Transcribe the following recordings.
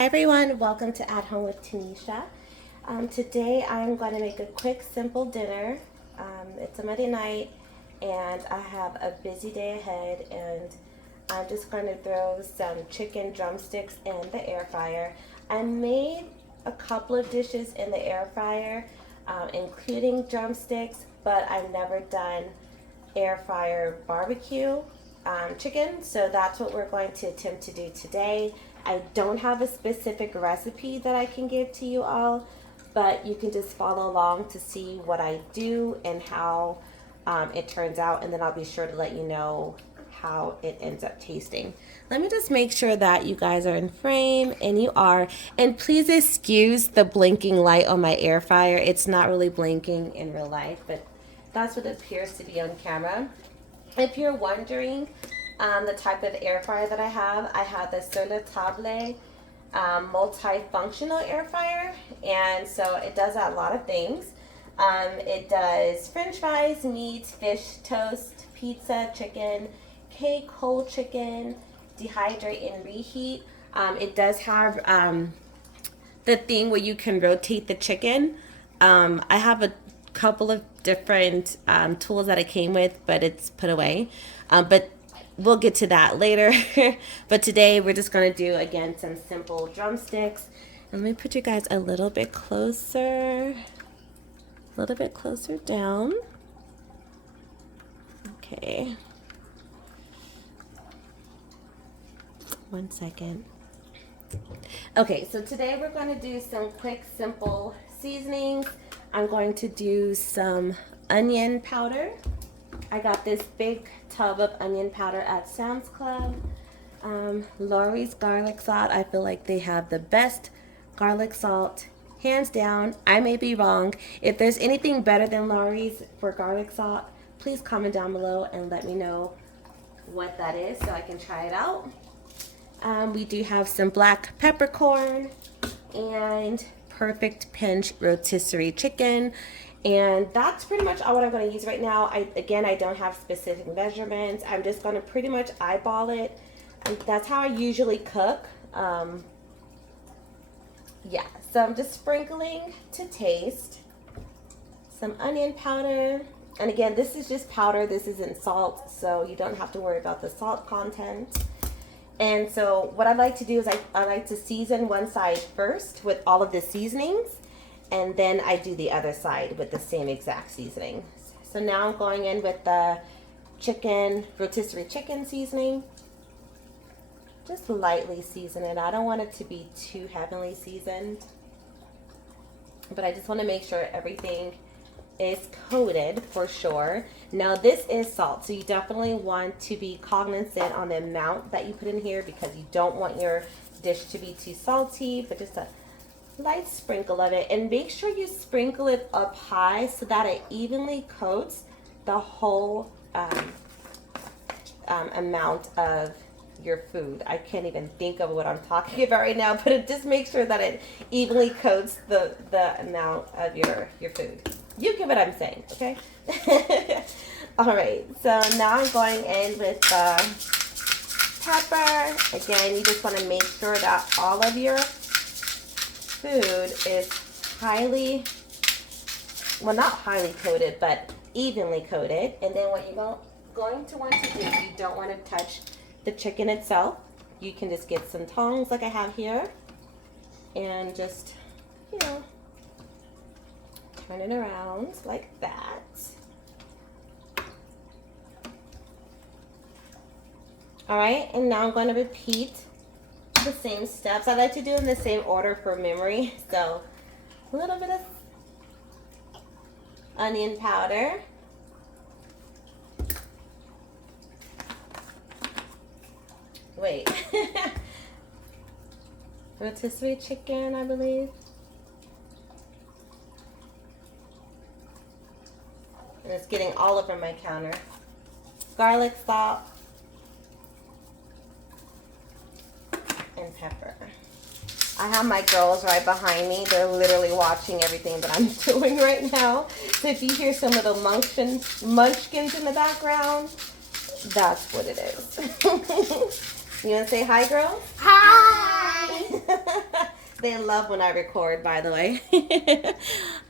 Hi everyone, welcome to At Home with Tanisha. Today I'm going to make a quick, simple dinner. It's a Monday night and I have a busy day ahead, and I'm just going to throw some chicken drumsticks in the air fryer. I made a couple of dishes in the air fryer, including drumsticks, but I've never done air fryer barbecue chicken, so that's what we're going to attempt to do today. I don't have a specific recipe that I can give to you all, but you can just follow along to see what I do and how it turns out, and then I'll be sure to let you know how it ends up tasting. Let me just make sure that you guys are in frame, and you are. And please excuse the blinking light on my air fryer. It's not really blinking in real life, but that's what it appears to be on camera. If you're wondering the type of air fryer that I have the Sur La Table multifunctional air fryer, and so it does a lot of things. It does french fries, meat, fish, toast, pizza, chicken, cake, whole chicken, dehydrate and reheat. It does have the thing where you can rotate the chicken. I have a couple of different tools that it came with, but it's put away. But we'll get to that later. But today we're just going to do, again, some simple drumsticks. And let me put you guys a little bit closer down. Okay. 1 second. Okay, so today we're going to do some quick, simple seasonings. I'm going to do some onion powder. I got this big tub of onion powder at Sam's Club. Lawry's garlic salt. I feel like they have the best garlic salt, hands down. I may be wrong. If there's anything better than Lawry's for garlic salt, please comment down below and let me know what that is so I can try it out. We do have some black peppercorn and Perfect Pinch rotisserie chicken, and that's pretty much all what I'm going to use right now. I don't have specific measurements. I'm just going to pretty much eyeball it, and that's how I usually cook. Yeah, so I'm just sprinkling to taste some onion powder, and again, this is just powder. This isn't salt, so you don't have to worry about the salt content. And so what I like to do is I like to season one side first with all of the seasonings, and then I do the other side with the same exact seasoning. So now I'm going in with the rotisserie chicken seasoning. Just lightly season it. I don't want it to be too heavily seasoned, but I just want to make sure everything is coated for sure. Now this is salt, so you definitely want to be cognizant on the amount that you put in here, because you don't want your dish to be too salty, but just a light sprinkle of it. And make sure you sprinkle it up high so that it evenly coats the whole amount of your food. I can't even think of what I'm talking about right now, but just make sure that it evenly coats the amount of your food. You get what I'm saying, okay? All right, so now I'm going in with the pepper. Again, you just want to make sure that all of your food is not highly coated, but evenly coated. And then what you're going to want to do, you don't want to touch the chicken itself. You can just get some tongs like I have here and just, turn it around like that. All right, and now I'm going to repeat the same steps. I like to do in the same order for memory. So a little bit of onion powder. Wait. Rotisserie chicken, I believe. And it's getting all over my counter. Garlic salt and pepper. I have my girls right behind me. They're literally watching everything that I'm doing right now. So if you hear some little munchkins in the background, that's what it is. You want to say hi, girls? Hi! They love when I record, by the way.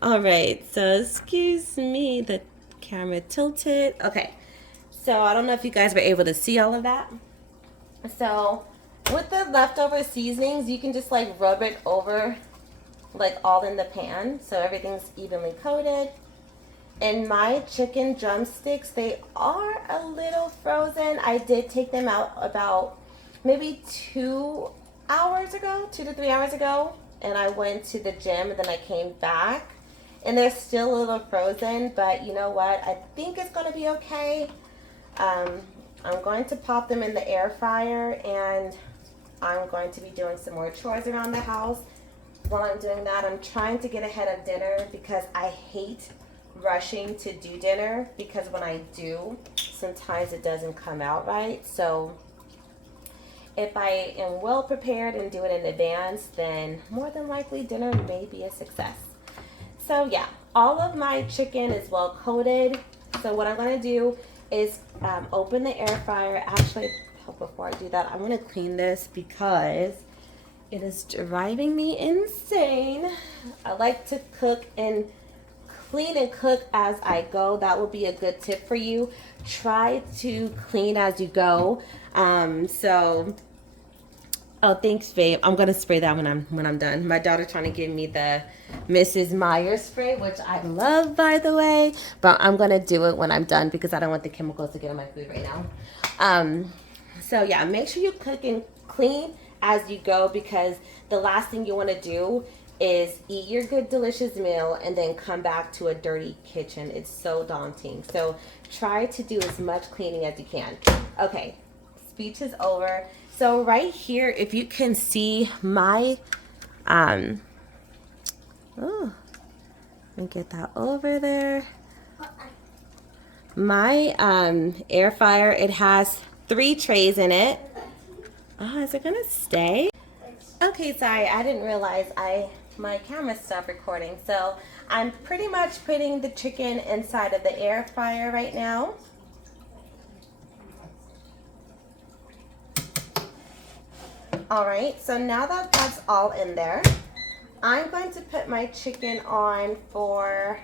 All right, so excuse me, the camera tilted. Okay, so I don't know if you guys were able to see all of that. So with the leftover seasonings, you can just like rub it over like all in the pan so everything's evenly coated. And my chicken drumsticks, they are a little frozen. I did take them out about maybe 2 to 3 hours ago, and I went to the gym and then I came back and they're still a little frozen, but you know what? I think it's gonna be okay. I'm going to pop them in the air fryer and I'm going to be doing some more chores around the house. While I'm doing that, I'm trying to get ahead of dinner because I hate rushing to do dinner, because when I do, sometimes it doesn't come out right. So if I am well prepared and do it in advance, then more than likely dinner may be a success. So yeah, all of my chicken is well coated. So what I'm going to do is open the air fryer. Actually, before I do that, I want to clean this because it is driving me insane. I like to cook and clean and cook as I go. That will be a good tip for you. Try to clean as you go. Oh, thanks, babe. I'm gonna spray that when I'm done. My daughter's trying to give me the Mrs. Meyer's spray, which I love, by the way. But I'm gonna do it when I'm done because I don't want the chemicals to get on my food right now. So yeah, make sure you cook and clean as you go, because the last thing you want to do is eat your good delicious meal and then come back to a dirty kitchen. It's so daunting. So try to do as much cleaning as you can. Okay, speech is over. So right here, if you can see my let me get that over there. My air fryer, it has 3 trays in it. Oh, is it gonna stay? Okay, sorry, I didn't realize my camera stopped recording. So I'm pretty much putting the chicken inside of the air fryer right now. All right, so now that that's all in there, I'm going to put my chicken on for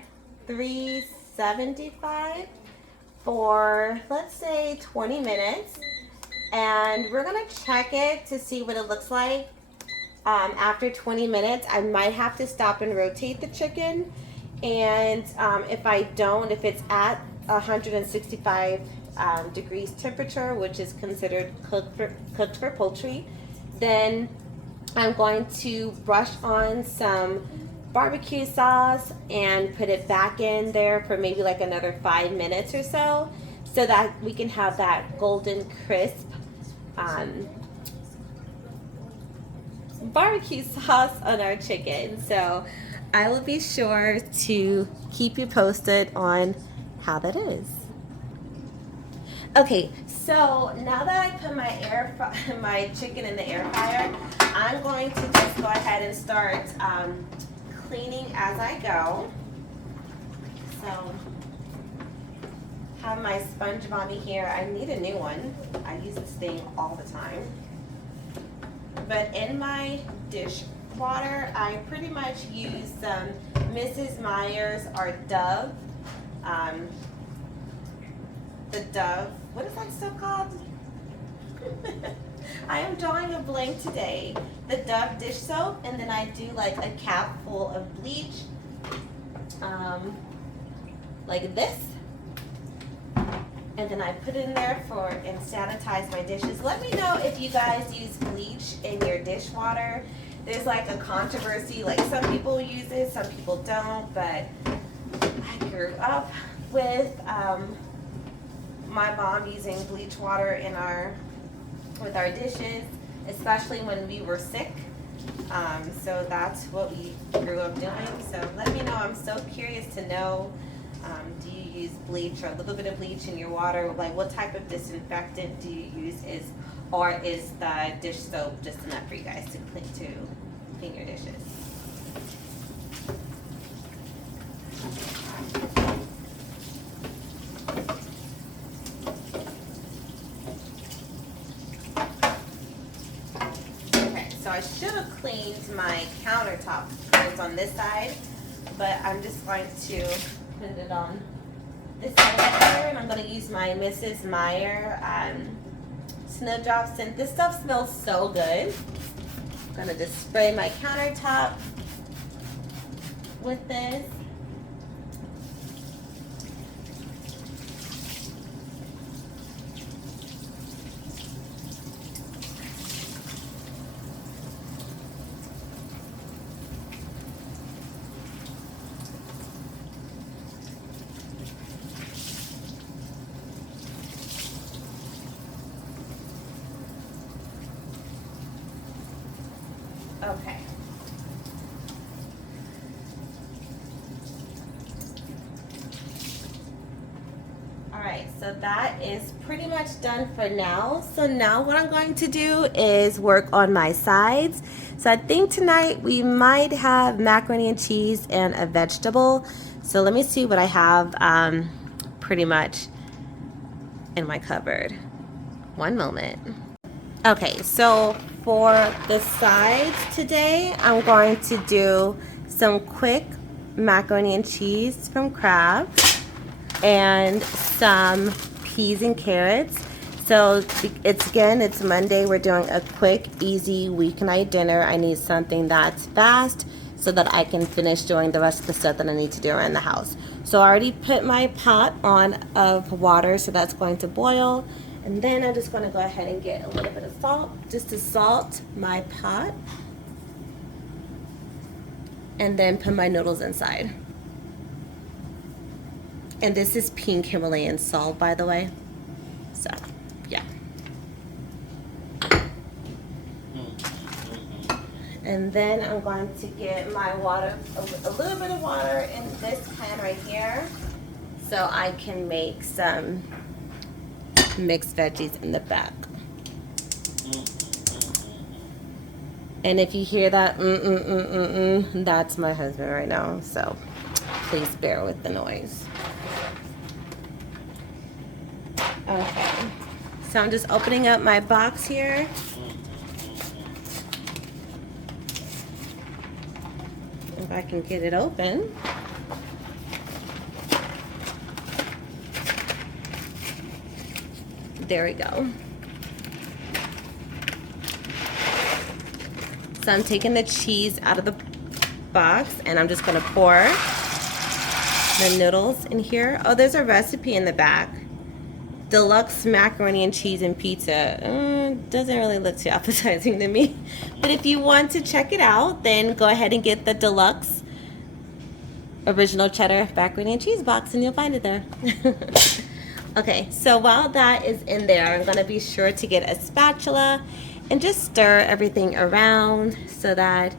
375 for, let's say, 20 minutes. And we're gonna check it to see what it looks like. After 20 minutes, I might have to stop and rotate the chicken. And if it's at 165 degrees temperature, which is considered cooked for poultry, then I'm going to brush on some barbecue sauce and put it back in there for maybe like another 5 minutes or so that we can have that golden crisp barbecue sauce on our chicken. So I will be sure to keep you posted on how that is. Okay, so now that I put my chicken in the air fryer, I'm going to just go ahead and start cleaning as I go. So have my sponge mommy here. I need a new one. I use this thing all the time. But in my dish water, I pretty much use some Mrs. Meyer's or Dove. The Dove, what is that stuff called? I am drawing a blank today. The Dove dish soap, and then I do like a cap full of bleach, like this. And then I put it in there and sanitize my dishes. Let me know if you guys use bleach in your dishwater. There's like a controversy, like some people use it, some people don't, but I grew up with my mom using bleach water with our dishes, especially when we were sick. So that's what we grew up doing. So let me know. I'm so curious to know, do you use bleach or a little bit of bleach in your water? Like, what type of disinfectant do you use? Or is the dish soap just enough for you guys to clean your dishes? Okay, so I should have cleaned my countertop. It's on this side, but I'm just going to put it on this side here, and I'm going to use my Mrs. Meyer Snowdrops, and this stuff smells so good. I'm going to just spray my countertop with this. Okay. Alright, so that is pretty much done for now. So now what I'm going to do is work on my sides. So I think tonight we might have macaroni and cheese and a vegetable. So let me see what I have pretty much in my cupboard. One moment. Okay, so for the sides today, I'm going to do some quick macaroni and cheese from Kraft and some peas and carrots. So it's Monday. We're doing a quick, easy weeknight dinner. I need something that's fast so that I can finish doing the rest of the stuff that I need to do around the house. So I already put my pot on of water, so that's going to boil. And then I'm just going to go ahead and get a little bit of salt, just to salt my pot. And then put my noodles inside. And this is pink Himalayan salt, by the way. So, yeah. And then I'm going to get my water, a little bit of water in this pan right here, so I can make some mixed veggies in the back. And if you hear that that's my husband right now, so please bear with the noise. Okay, so I'm just opening up my box here. If I can get it open. There we go. So I'm taking the cheese out of the box and I'm just gonna pour the noodles in here. Oh, there's a recipe in the back. Deluxe macaroni and cheese and pizza. Doesn't really look too appetizing to me. But if you want to check it out, then go ahead and get the deluxe original cheddar macaroni and cheese box and you'll find it there. Okay, so while that is in there, I'm gonna be sure to get a spatula and just stir everything around so that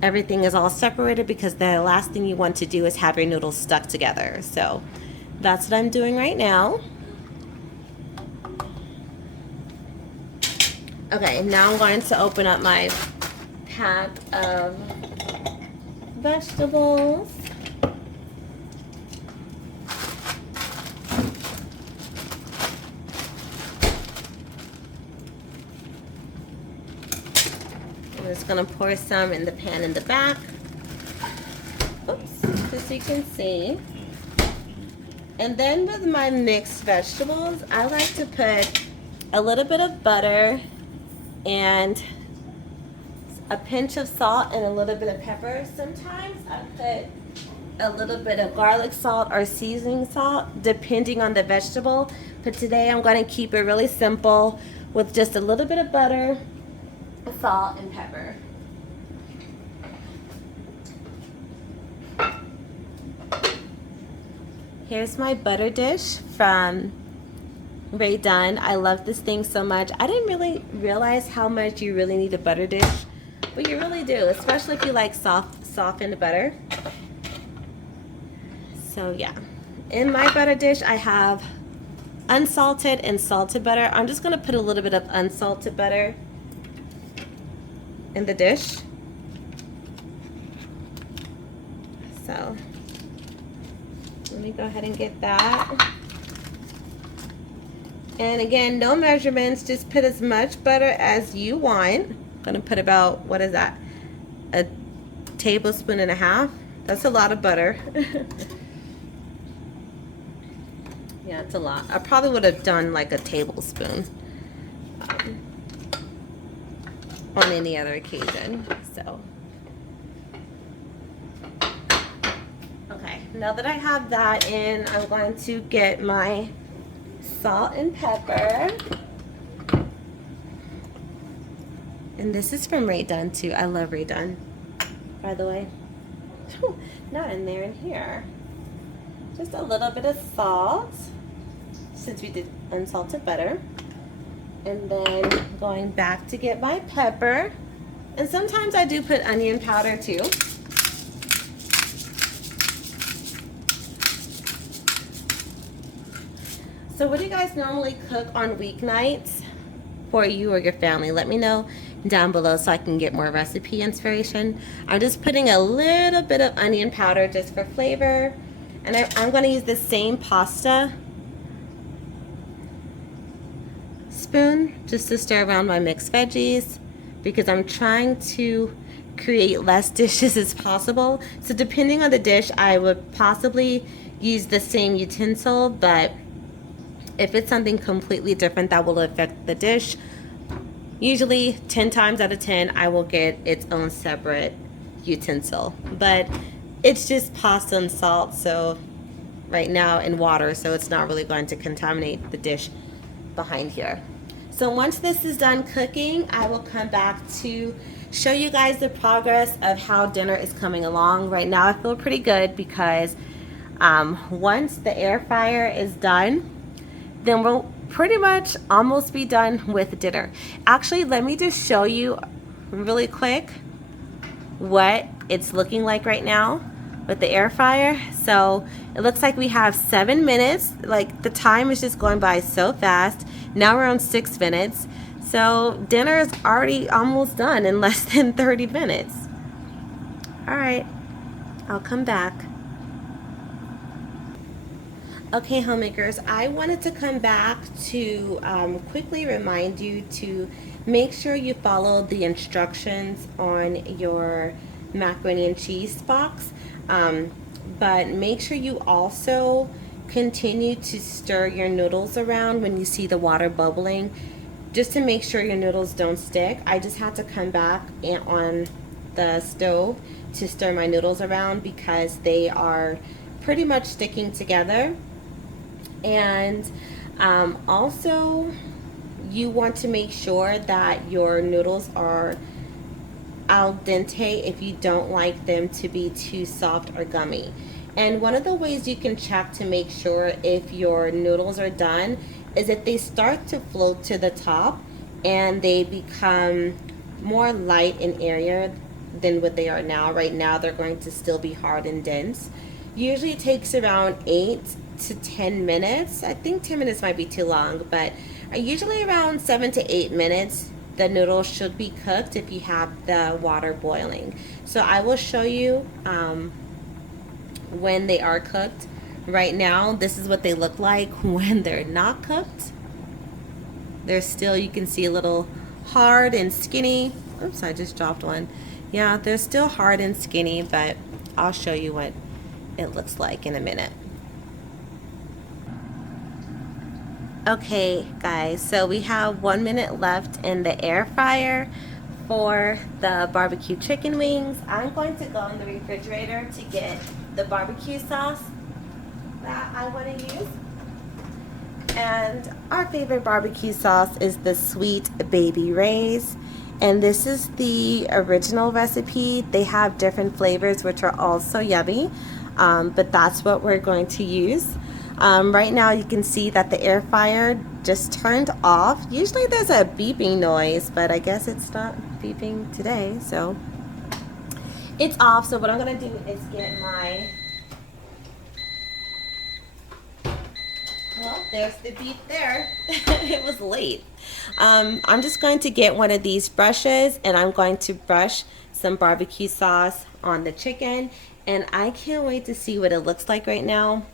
everything is all separated, because the last thing you want to do is have your noodles stuck together. So that's what I'm doing right now. Okay, now I'm going to open up my pack of vegetables. I'm just going to pour some in the pan in the back. Oops, just so you can see. And then with my mixed vegetables, I like to put a little bit of butter and a pinch of salt and a little bit of pepper. Sometimes I put a little bit of garlic salt or seasoning salt, depending on the vegetable. But today I'm going to keep it really simple with just a little bit of butter, salt, and pepper. Here's my butter dish from Rae Dunn. I love this thing so much. I didn't really realize how much you really need a butter dish, but you really do, especially if you like softened butter. So yeah, in my butter dish I have unsalted and salted butter. I'm just gonna put a little bit of unsalted butter in the dish. So let me go ahead and get that. And again, no measurements, just put as much butter as you want. gonna put about, what is that? A tablespoon and a half. That's a lot of butter. Yeah, it's a lot. I probably would have done like a tablespoon on any other occasion. So, okay, now that I have that in, I'm going to get my salt and pepper. And this is from Rae Dunn too. I love Rae Dunn, by the way. Not in there, in here. Just a little bit of salt, since we did unsalted butter. And then going back to get my pepper. And sometimes I do put onion powder too. So what do you guys normally cook on weeknights for you or your family? Let me know down below so I can get more recipe inspiration. I'm just putting a little bit of onion powder just for flavor. And I'm going to use the same pasta spoon just to stir around my mixed veggies, because I'm trying to create less dishes as possible. So depending on the dish, I would possibly use the same utensil, but if it's something completely different that will affect the dish, usually 10 times out of 10, I will get its own separate utensil. But it's just pasta and salt, so right now, in water, so it's not really going to contaminate the dish behind here. So once this is done cooking, I will come back to show you guys the progress of how dinner is coming along. Right now I feel pretty good because once the air fryer is done, then we'll pretty much almost be done with dinner. Actually, let me just show you really quick what it's looking like right now with the air fryer. So it looks like we have 7 minutes. Like, the time is just going by so fast. Now we're on 6 minutes. So dinner is already almost done in less than 30 minutes. All right, I'll come back. Okay, homemakers, I wanted to come back to quickly remind you to make sure you follow the instructions on your macaroni and cheese box, but make sure you also continue to stir your noodles around when you see the water bubbling, just to make sure your noodles don't stick. I just had to come back on the stove to stir my noodles around because they are pretty much sticking together. And also, you want to make sure that your noodles are al dente if you don't like them to be too soft or gummy. And one of the ways you can check to make sure if your noodles are done is if they start to float to the top and they become more light and airier than what they are now. Right now they're going to still be hard and dense. Usually it takes around 8 to 10 minutes. I think 10 minutes might be too long, but usually around 7 to 8 minutes the noodles should be cooked if you have the water boiling. So I will show you when they are cooked. Right now, this is what they look like when they're not cooked. They're still, you can see, a little hard and skinny. Oops, I just dropped one. Yeah, they're still hard and skinny, but I'll show you what it looks like in a minute. Okay, guys, so we have 1 minute left in the air fryer for the barbecue chicken wings. I'm going to go in the refrigerator to get the barbecue sauce that I want to use. And our favorite barbecue sauce is the Sweet Baby Ray's. And this is the original recipe. They have different flavors which are also yummy, but that's what we're going to use. Right now you can see that the air fryer just turned off. Usually there's a beeping noise, but I guess it's not beeping today, so it's off. So what I'm gonna do is get my, well, there's the beep there. It was late. I'm just going to get one of these brushes and I'm going to brush some barbecue sauce on the chicken, and I can't wait to see what it looks like right now.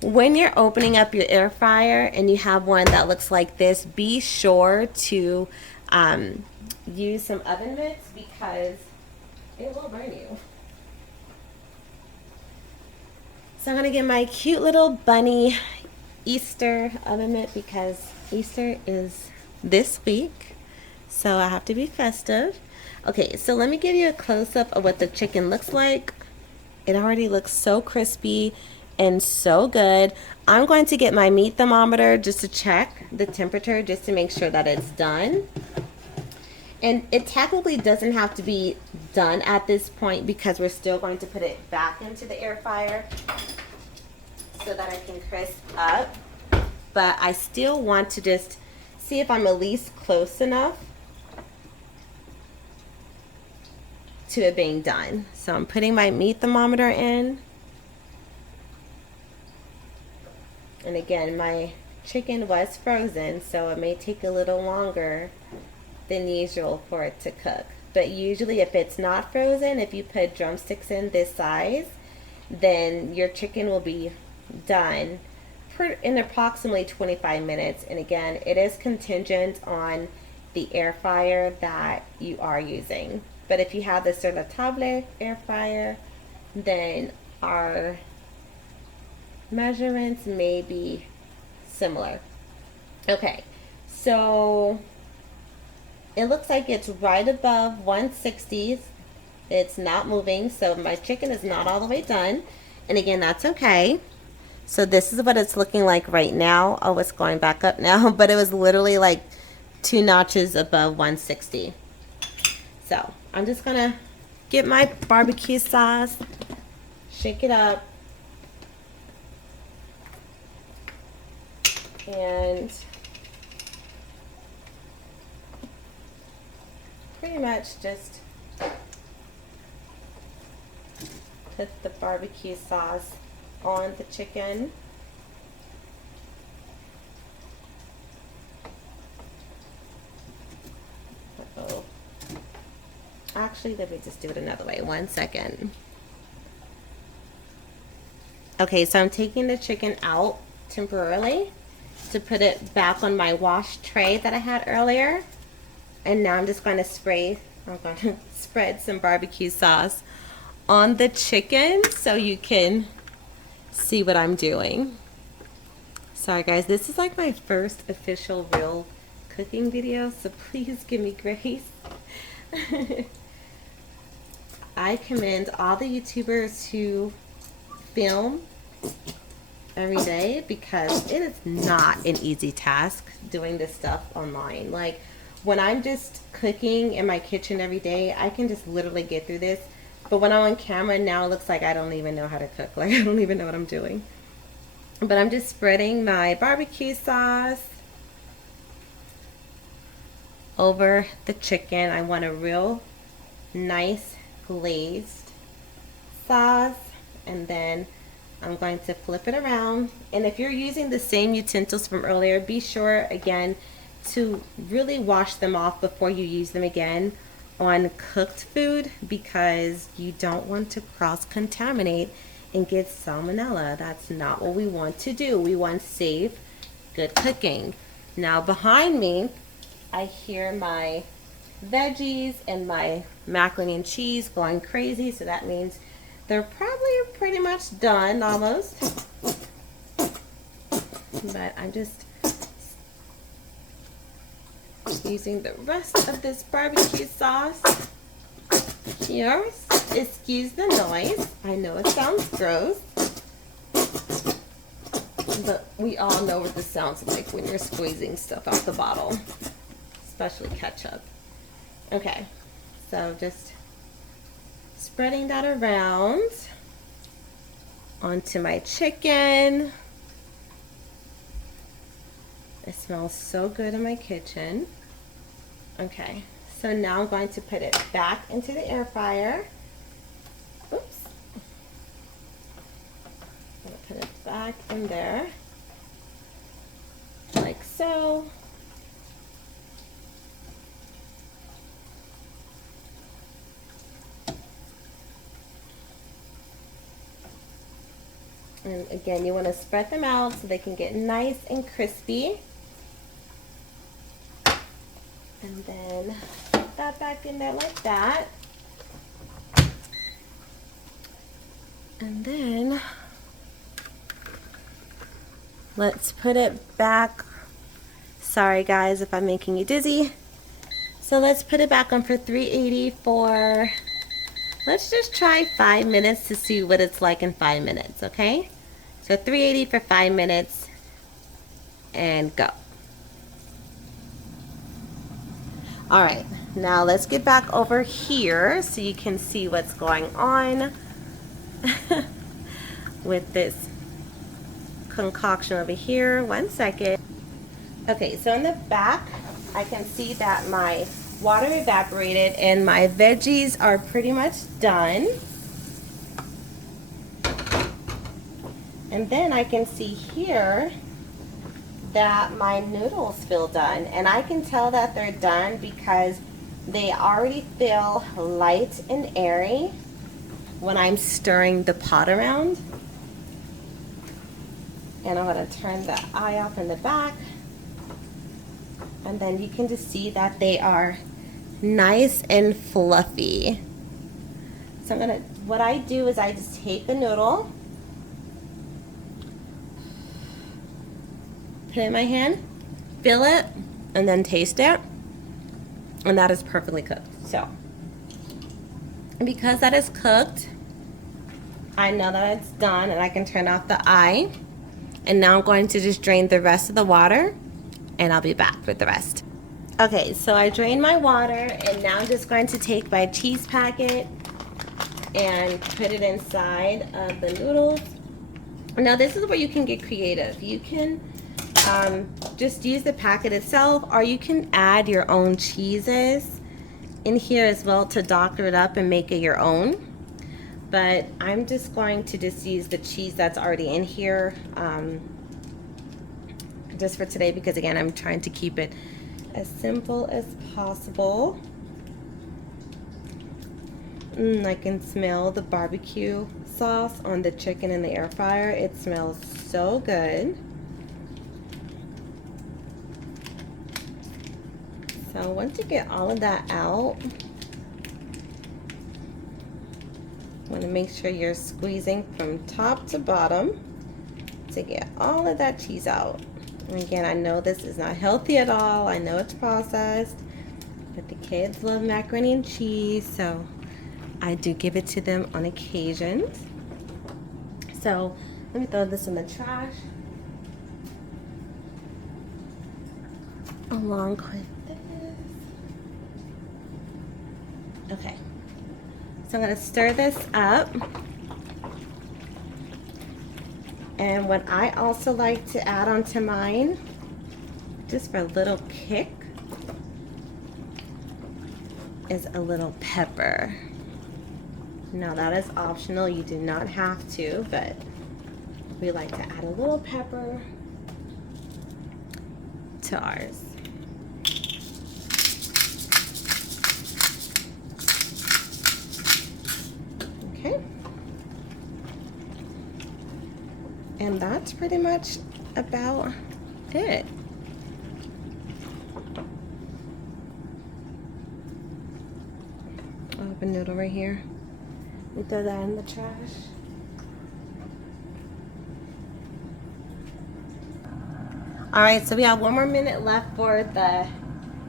When you're opening up your air fryer and you have one that looks like this, be sure to use some oven mitts because it will burn you. So I'm gonna get my cute little bunny Easter oven mitt because Easter is this week, so I have to be festive. Okay, so let me give you a close-up of what the chicken looks like. It already looks so crispy and so good. I'm going to get my meat thermometer just to check the temperature, just to make sure that it's done. And it technically doesn't have to be done at this point because we're still going to put it back into the air fryer so that it can crisp up. But I still want to just see if I'm at least close enough to it being done. So I'm putting my meat thermometer in. And again, my chicken was frozen, so it may take a little longer than usual for it to cook. But usually if it's not frozen, if you put drumsticks in this size, then your chicken will be done in approximately 25 minutes. And again, it is contingent on the air fryer that you are using. But if you have the Sur La Table air fryer, then our measurements may be similar. Okay, so it looks like it's right above 160. It's not moving, so my chicken is not all the way done. And again, that's okay. So this is what it's looking like right now. Oh, it's going back up now, but it was literally like 2 notches above 160. So I'm just gonna get my barbecue sauce, shake it up, and pretty much just put the barbecue sauce on the chicken. Uh-oh. Actually, let me just do it another way. 1 second. Okay, so I'm taking the chicken out temporarily to put it back on my wash tray that I had earlier. And now I'm just going to spread some barbecue sauce on the chicken so you can see what I'm doing. Sorry guys, this is like my first official real cooking video, so please give me grace. I commend all the YouTubers who film every day because it is not an easy task doing this stuff online. Like when I'm just cooking in my kitchen every day, I can just literally get through this. But when I'm on camera now, it looks like I don't even know how to cook. Like I don't even know what I'm doing. But I'm just spreading my barbecue sauce over the chicken. I want a real nice glazed sauce, and then I'm going to flip it around. And if you're using the same utensils from earlier, be sure again to really wash them off before you use them again on cooked food, because you don't want to cross-contaminate and get salmonella. That's not what we want to do. We want safe, good cooking. Now behind me, I hear my veggies and my macaroni and cheese going crazy, so that means they're probably pretty much done almost. But I'm just using the rest of this barbecue sauce here. Excuse the noise. I know it sounds gross, but we all know what this sounds like when you're squeezing stuff out the bottle, especially ketchup. Okay, so just spreading that around onto my chicken. It smells so good in my kitchen. Okay, so now I'm going to put it back into the air fryer. Oops. I'm going to put it back in there, like so. And again, you want to spread them out so they can get nice and crispy. And then that back in there like that. And then let's put it back. Sorry guys if I'm making you dizzy. So let's put it back on for 380 for, let's just try 5 minutes to see what it's like in 5 minutes, okay? So 380 for 5 minutes and go. All right, now let's get back over here so you can see what's going on with this concoction over here. 1 second. Okay, so in the back, I can see that my water evaporated and my veggies are pretty much done. And then I can see here that my noodles feel done, and I can tell that they're done because they already feel light and airy when I'm stirring the pot around. And I'm going to turn the eye off in the back, and then you can just see that they are nice and fluffy. So I'm gonna, what I do is I just take the noodle, put it in my hand, feel it, and then taste it, and that is perfectly cooked. So, and because that is cooked, I know that it's done, and I can turn off the eye. And now I'm going to just drain the rest of the water, and I'll be back with the rest. Okay, so I drained my water, and now I'm just going to take my cheese packet and put it inside of the noodles. Now this is where you can get creative. You can just use the packet itself, or you can add your own cheeses in here as well to doctor it up and make it your own. But I'm just going to just use the cheese that's already in here just for today, because again, I'm trying to keep it as simple as possible. I can smell the barbecue sauce on the chicken in the air fryer. It smells so good. So once you get all of that out, you want to make sure you're squeezing from top to bottom to get all of that cheese out. And again, I know this is not healthy at all. I know it's processed, but the kids love macaroni and cheese, so I do give it to them on occasions. So let me throw this in the trash along with this. Okay, so I'm going to stir this up. And what I also like to add onto mine, just for a little kick, is a little pepper. Now that is optional, you do not have to, but we like to add a little pepper to ours. Okay. And that's pretty much about it. I have a noodle right here. We throw that in the trash. All right, so we have 1 more minute left for the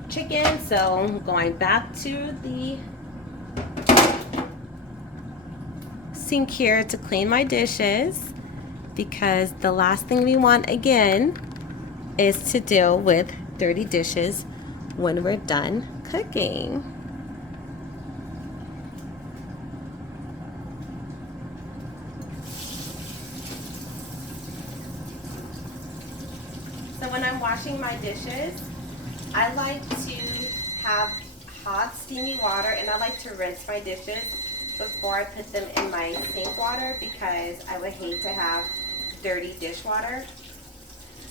chicken. So I'm going back to the sink here to clean my dishes, because the last thing we want again is to deal with dirty dishes when we're done cooking. So when I'm washing my dishes, I like to have hot steamy water, and I like to rinse my dishes before I put them in my sink water, because I would hate to have dirty dishwater.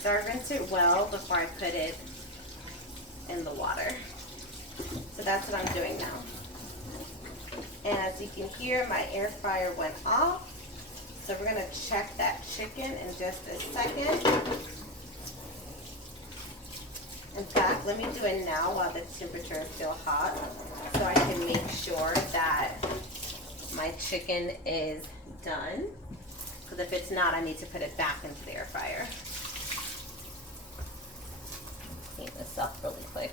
So I rinse it well before I put it in the water. So that's what I'm doing now. And as you can hear, my air fryer went off. So we're gonna check that chicken in just a second. In fact, let me do it now while the temperature is still hot so I can make sure that my chicken is done. Because if it's not, I need to put it back into the air fryer. Clean this up really quick.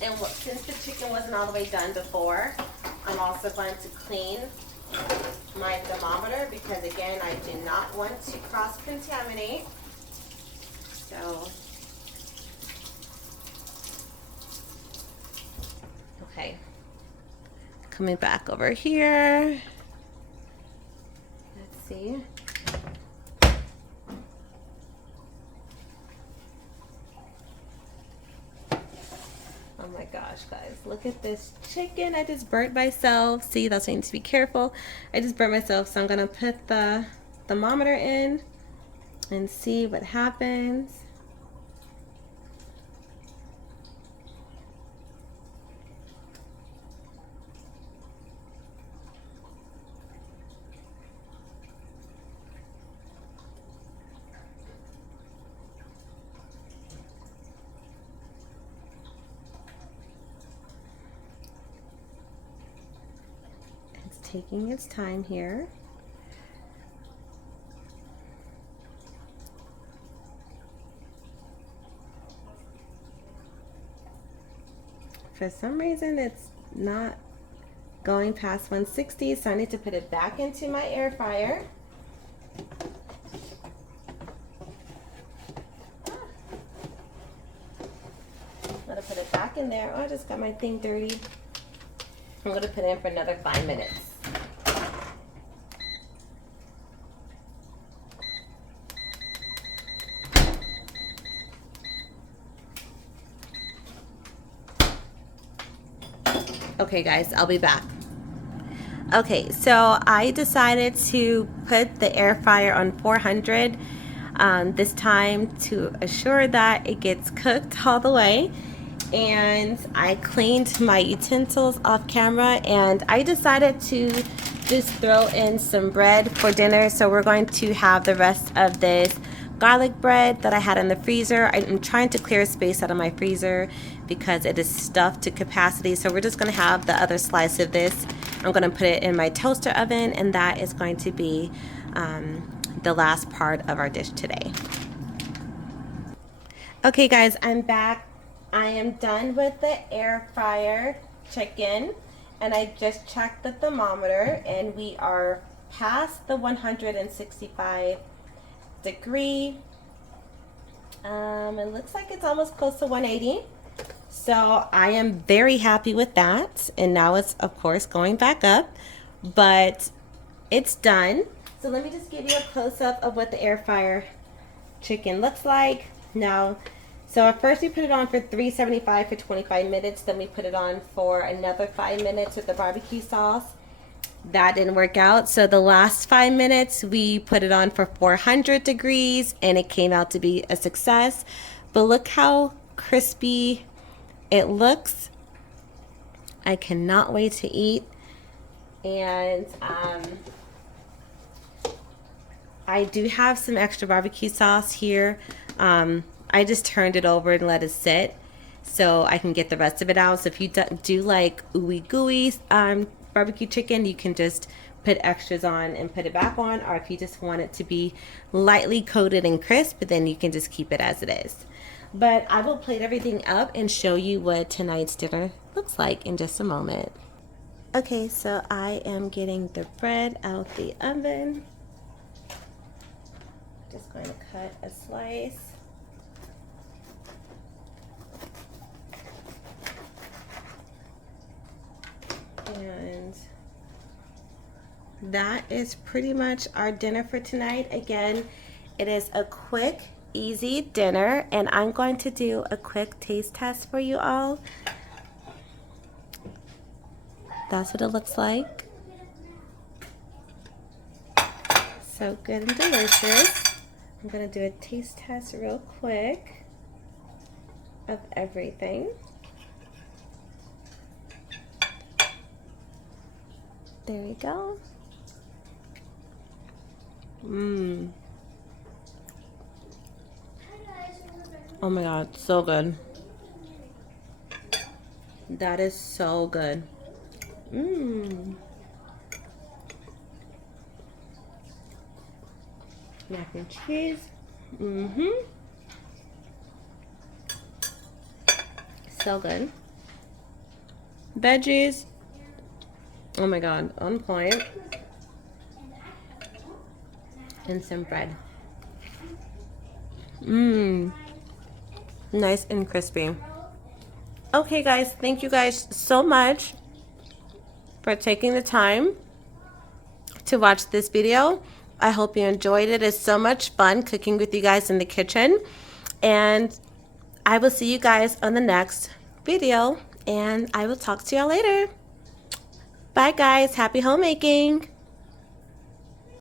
And since the chicken wasn't all the way done before, I'm also going to clean my thermometer because, again, I do not want to cross-contaminate. So, okay. Coming back over here. Let's see. Oh my gosh, guys, look at this chicken. I just burnt myself. See, that's why I need to be careful. I just burnt myself, so I'm gonna put the thermometer in and see what happens. Taking its time here. For some reason it's not going past 160, so I need to put it back into my air fryer. I'm gonna put it back in there. Oh, I just got my thing dirty. I'm gonna put it in for another 5 minutes. Okay guys, I'll be back. Okay, so I decided to put the air fryer on 400 this time to assure that it gets cooked all the way. And I cleaned my utensils off camera, and I decided to just throw in some bread for dinner. So we're going to have the rest of this garlic bread that I had in the freezer. I'm trying to clear space out of my freezer because it is stuffed to capacity. So we're just going to have the other slice of this. I'm going to put it in my toaster oven, and that is going to be the last part of our dish today. Okay guys, I'm back. I am done with the air fryer chicken, and I just checked the thermometer, and we are past the 165 degree. It looks like it's almost close to 180. So I am very happy with that. And now it's of course going back up, but it's done. So let me just give you a close-up of what the air fryer chicken looks like. Now, so at first we put it on for 375 for 25 minutes. Then we put it on for another 5 minutes with the barbecue sauce. That didn't work out. So the last 5 minutes we put it on for 400 degrees, and it came out to be a success. But look how crispy it looks. I cannot wait to eat. And I do have some extra barbecue sauce here. I just turned it over and let it sit so I can get the rest of it out. So if you do like ooey gooey barbecue chicken, you can just put extras on and put it back on. Or if you just want it to be lightly coated and crisp, then you can just keep it as it is. But I will plate everything up and show you what tonight's dinner looks like in just a moment. Okay, so I am getting the bread out the oven. Just going to cut a slice. And that is pretty much our dinner for tonight. Again, it is a quick, easy dinner, and I'm going to do a quick taste test for you all. That's what it looks like. So good and delicious. I'm going to do a taste test real quick of everything. There we go. Mmm. Oh my god, so good. That is so good. Mmm. Mac and cheese. Mm-hmm. So good. Veggies. Oh my god, on point. And some bread. Mmm. Nice and crispy. Okay guys, thank you guys so much for taking the time to watch this video. I hope you enjoyed it. It's so much fun cooking with you guys in the kitchen. And I will see you guys on the next video. And I will talk to y'all later. Bye guys. Happy homemaking.